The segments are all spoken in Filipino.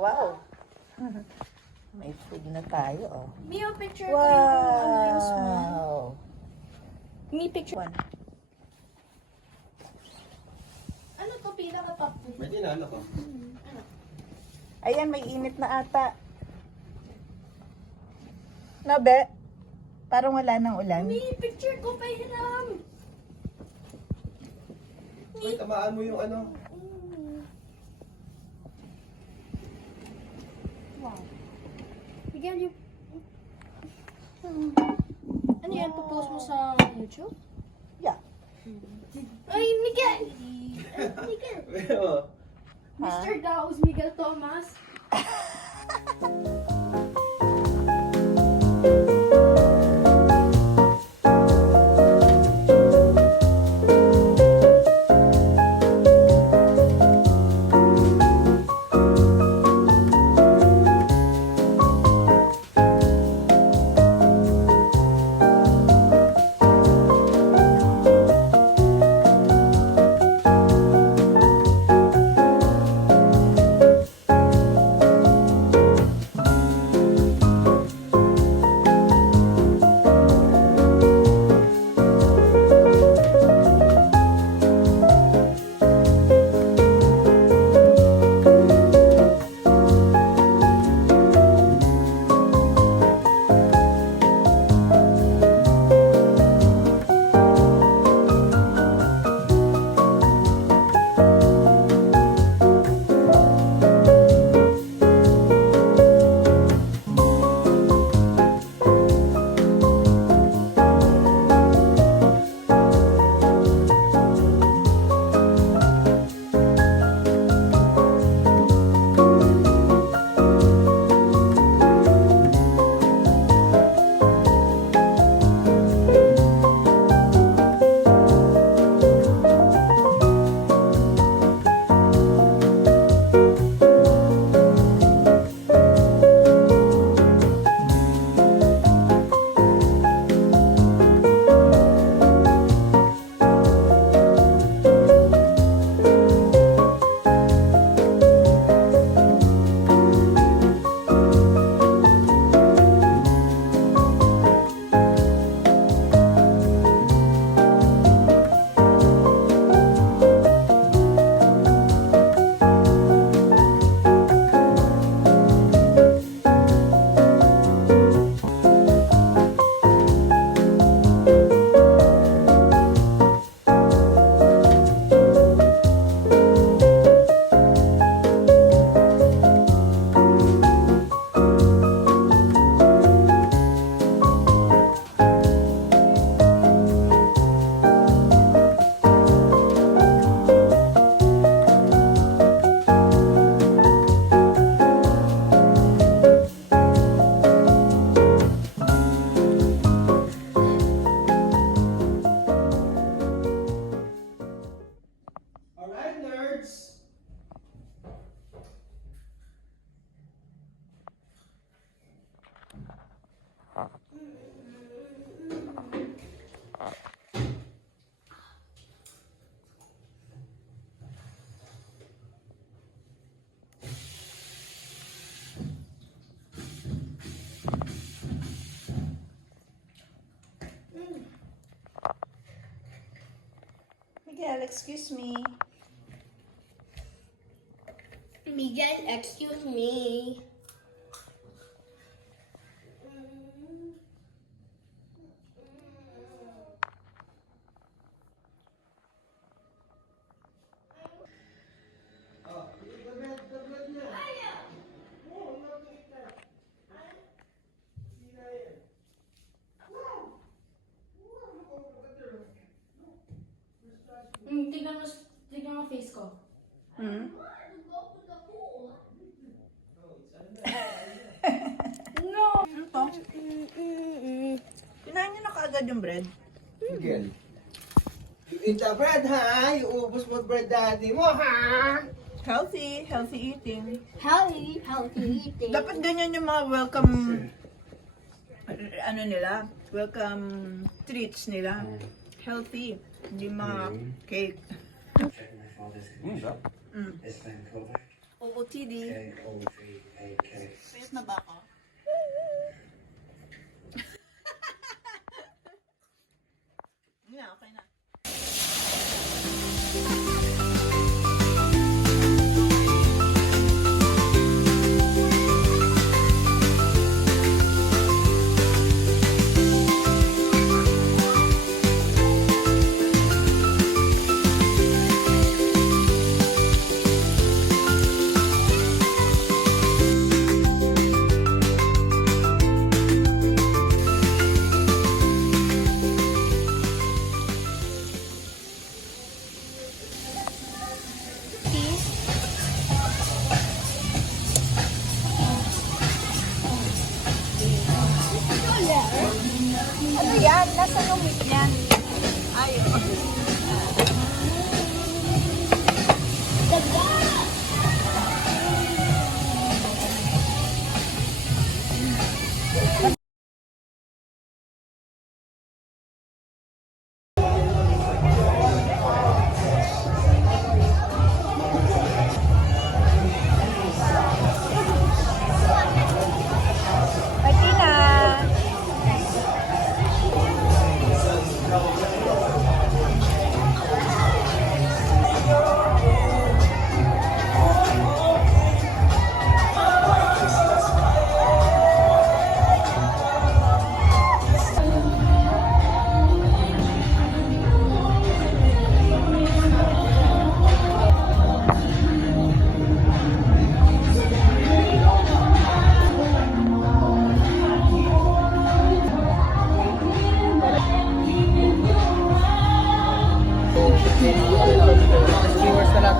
Wow. May food na tayo, oh. Mio, picture ko yung small. Wow. Me, picture. One. Ano to, pinaka-top? Pwede na, ano ko? Ano? Ayan, may init na ata. Nabe? Parang wala nang ulan. Me, picture ko pa hiram. Uy, tamaan mo yung ano. Wow. Miguel, you... Ano yan? Popost mo sa YouTube? Yeah. Ay, Miguel! Miguel! Pero, Mr. Daos Miguel Thomas. alright, nerds. Miguel, excuse me. Miguel, excuse me. Oh, the bread niya. Oo, nakikita. Sina yan. Wow! Wow, look at there. Tignan mo face ko. Hmm? No! Ano to? Kinain niyo na kaagad yung bread? Miguel. You eat the bread, ha? Iubos mo bread daddy mo, ha? Healthy eating. Healthy eating. Dapat ganyan yung mga welcome, ano nila, welcome treats nila. Healthy, hindi mga cake. Check my father's condition. It's Vancouver. OOTD. Sayos na ba ako? Yeah, okay na. Ano yan? Nasa yung meat yan? Ayun. Martina! Viewers na lang.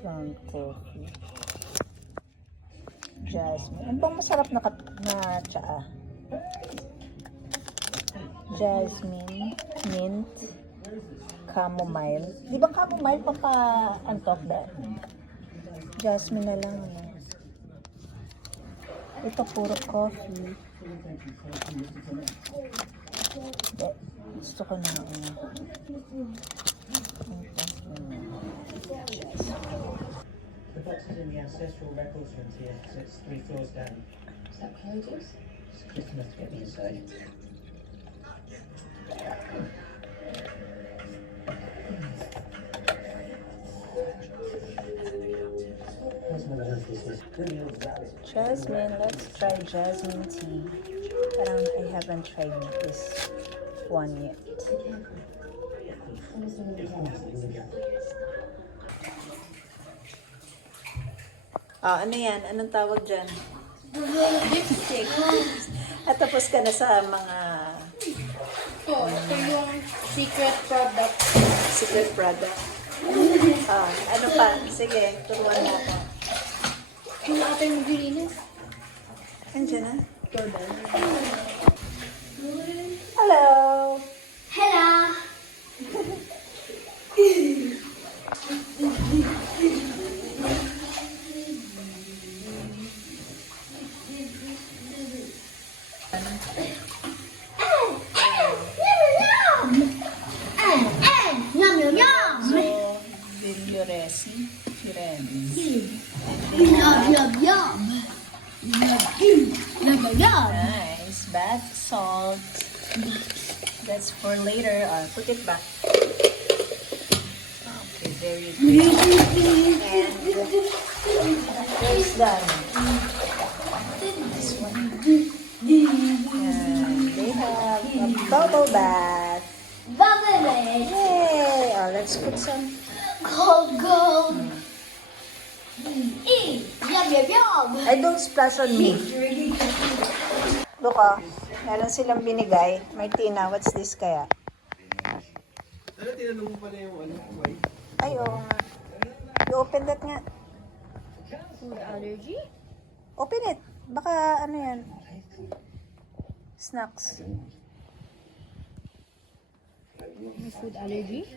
Ground coffee. Jasmine. Ano bang masarap na, na tsaa? Jasmine, mint, chamomile. Di ba chamomile pampa-antok dahil? Jasmine na lang. Ano? Ito puro coffee. De, gusto ko na. The box is in the ancestral records rooms here, so it's 3 floors down. Is that pages? It's just enough to get me inside. Where's my other pieces? Jasmine, let's try jasmine tea. Parang I haven't tried this one yet. Ah, ano yan? Anong tawag dyan? Lipstick. At tapos ka na sa mga Ito yung secret product. secret product. Ah, ano pa? Sige, turuan mo ako. Yung ating ingredients. Andiyan na? Hello! Hello! Yum, yum, yum! So, Villoresi, Firenze. Yum, yum, yum! Yum, yum, yum! Nice. Bath salt. That's for later. Put it back. Okay, very good. And where's done? This one. And they have a bubble bath. Bubble it! Yay! Oh, let's put some. Cold, cold! Yum, yum, yum! I don't splash on me. Look, meron silang binigay. Martina, what's this kaya? Ano, tinanong mo pala yung ano, why? Ay, oo nga. You open that nga. Food allergy? Open it. Baka ano yan? Snacks. May food allergy?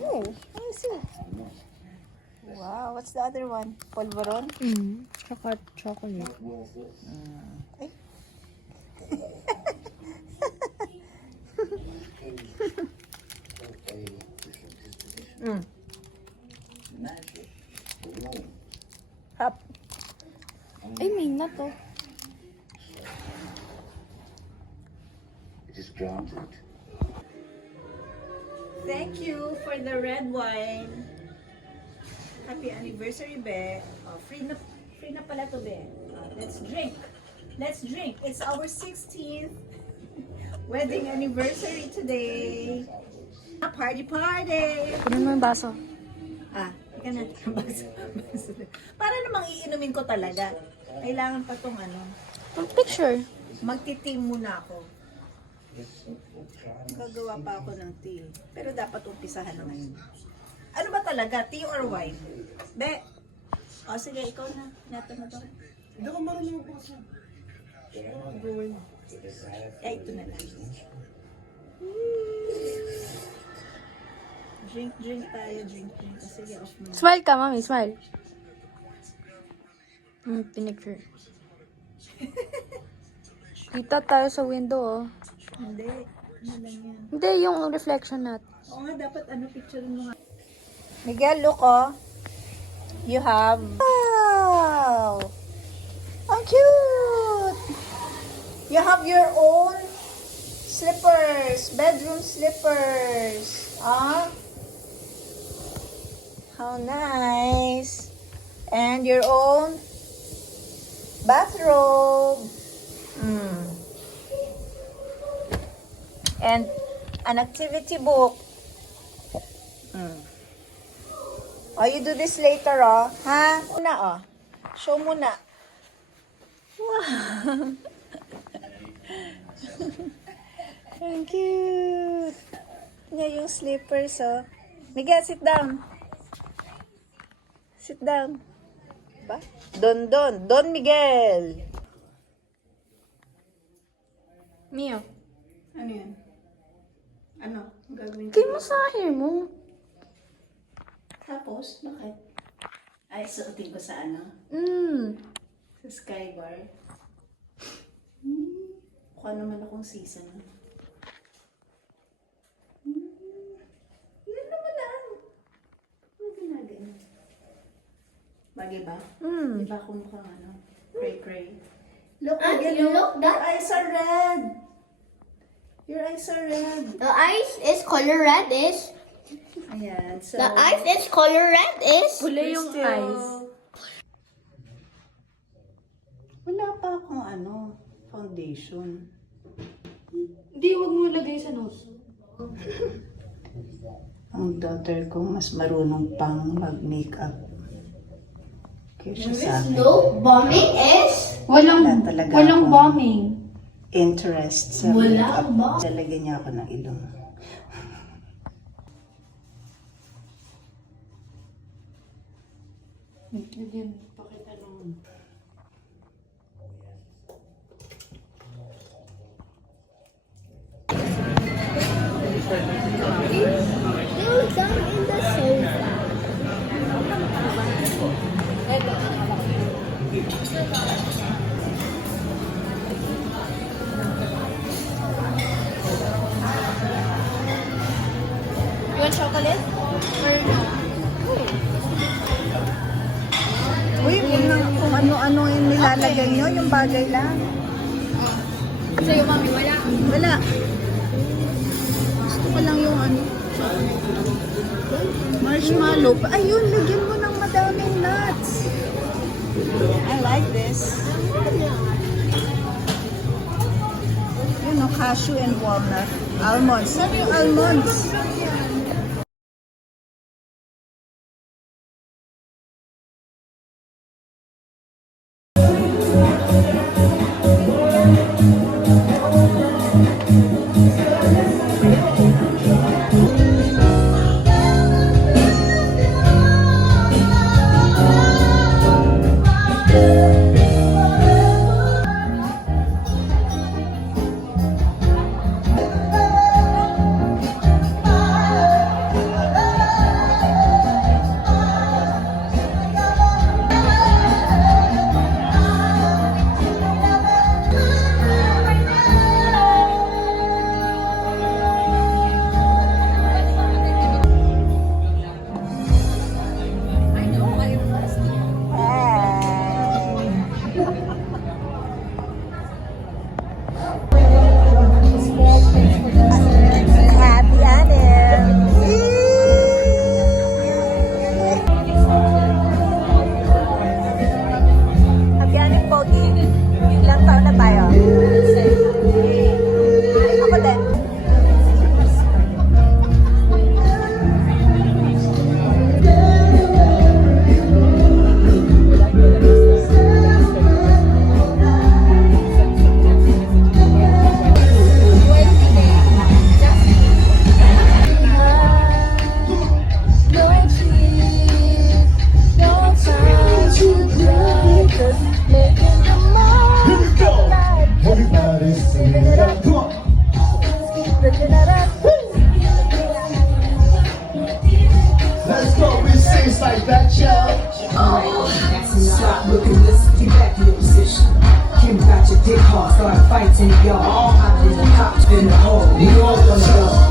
Oh, I see. Wow, what's the other one? Polvoron? Chocolate. Ay. mm. Hap. Ay, may na to. It is granted. Thank you for the red wine. Happy anniversary, Be. Oh, free na pala to, Be. Let's drink. Let's drink. It's our 16th wedding anniversary today. Party, party! Kunin mo yung baso. Ika na. Para namang iinumin ko talaga. Kailangan pa tong ano. Picture. Magti-tea muna ako. Gagawa pa ako ng tea. Pero dapat umpisahan na ngayon. Ano ba talaga? Tea or wine? Be? O sige, ikaw na. Nato na to. Hindi ko marunong po kasi. Gawin. Ito na lang. Drink tayo. Drink. O sige, off mo na. Smile ka, mami. Smile. Pinicture. Kita tayo sa window, oh. Hindi. Ano lang yan? Hindi, yung reflection natin. Oo nga, dapat picture mo nga. Miguel, look, oh. You have... Wow! Ang cute! You have your own slippers. Bedroom slippers. How nice. And your own bathrobe. And an activity book. Oh, you do this later, oh. Ha? Muna, oh. Show muna. Wow. Ang cute. Yan yung slippers, oh. Miguel, sit down. Sit down. Ba? Don Miguel. Mio. Ano yan? Ano? Ang gagawin ko? Tingin mo sa hair mo. Tapos, bakit? Ay, suotin ko sa ano? Sa skybar. Mukha naman akong season. Yan naman lang. Ano ginagano? Bagay ba? Di ba akong mukhang ano? Cray-cray. Look, again, you look your eyes are red. Your eyes are red. The eyes is color red is. Ayan, so... The eyes is color red is. Pula yung eyes. Wala pa akong ano, foundation. Hindi, wag mo lagay sa nose. Ang daughter ko mas marunong pang mag-makeup. Kaysa sa akin. No, bombing is. Wala talaga akong bombing. interest sa Wala makeup. ba? Lalagyan niya ako ng ilong. Lagyan, pakita naman. Kneel down in the sofa. You want chocolate? Or no? Uy, kung ano-ano yung nilalagay nyo, yung bagay lang. Sa'yo, mami, wala. Wala. Gusto ko lang yung ano. Marshmallow. Ayun, lagyan mo ng madaming nuts. I like this. You know, cashew and walnut. Almonds. Saan yung almonds? dance like that, y'all. Alright, that's enough. Stop looking, listen, get back in your position. Kim got your dick hard, start fighting, y'all. Hop in the cops in the hole. We all gonna go.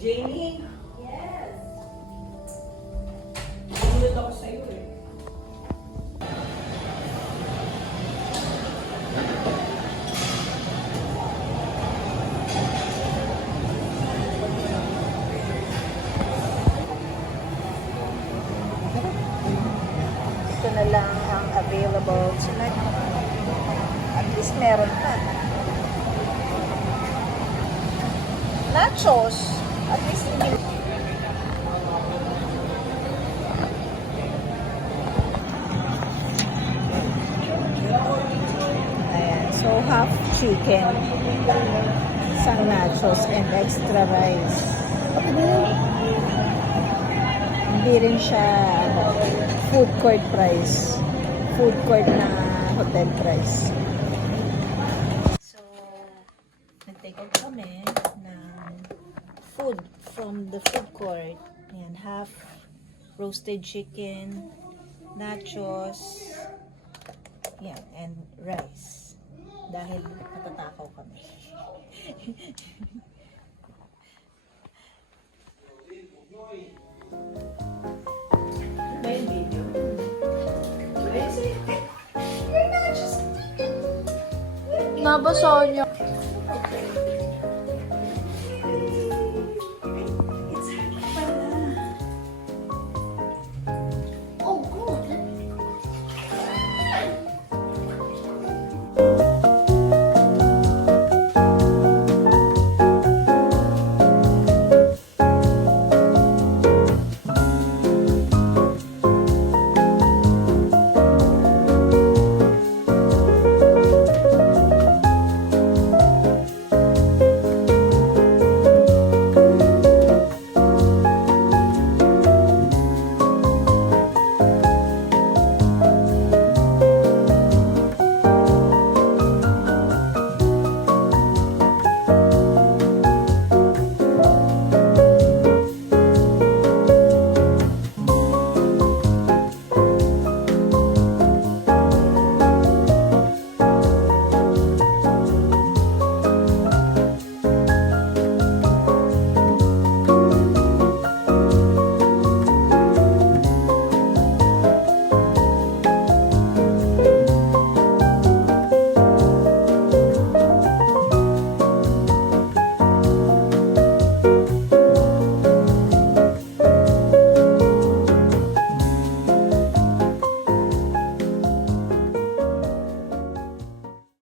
Jamie? Yes. Nagulot ako sa'yo eh. Ito na lang ang available tonight. At least meron pa. Nachos. At least hindi. Ayan. So, half chicken, isang nachos, and extra rice. Hindi rin siya food court price. Food court na hotel price. So, nag-take out kami ng food from the food court. Ayan, half roasted chicken, nachos, yan, and rice. Dahil natatakaw kami. May video. You're not just... Nabasa niya.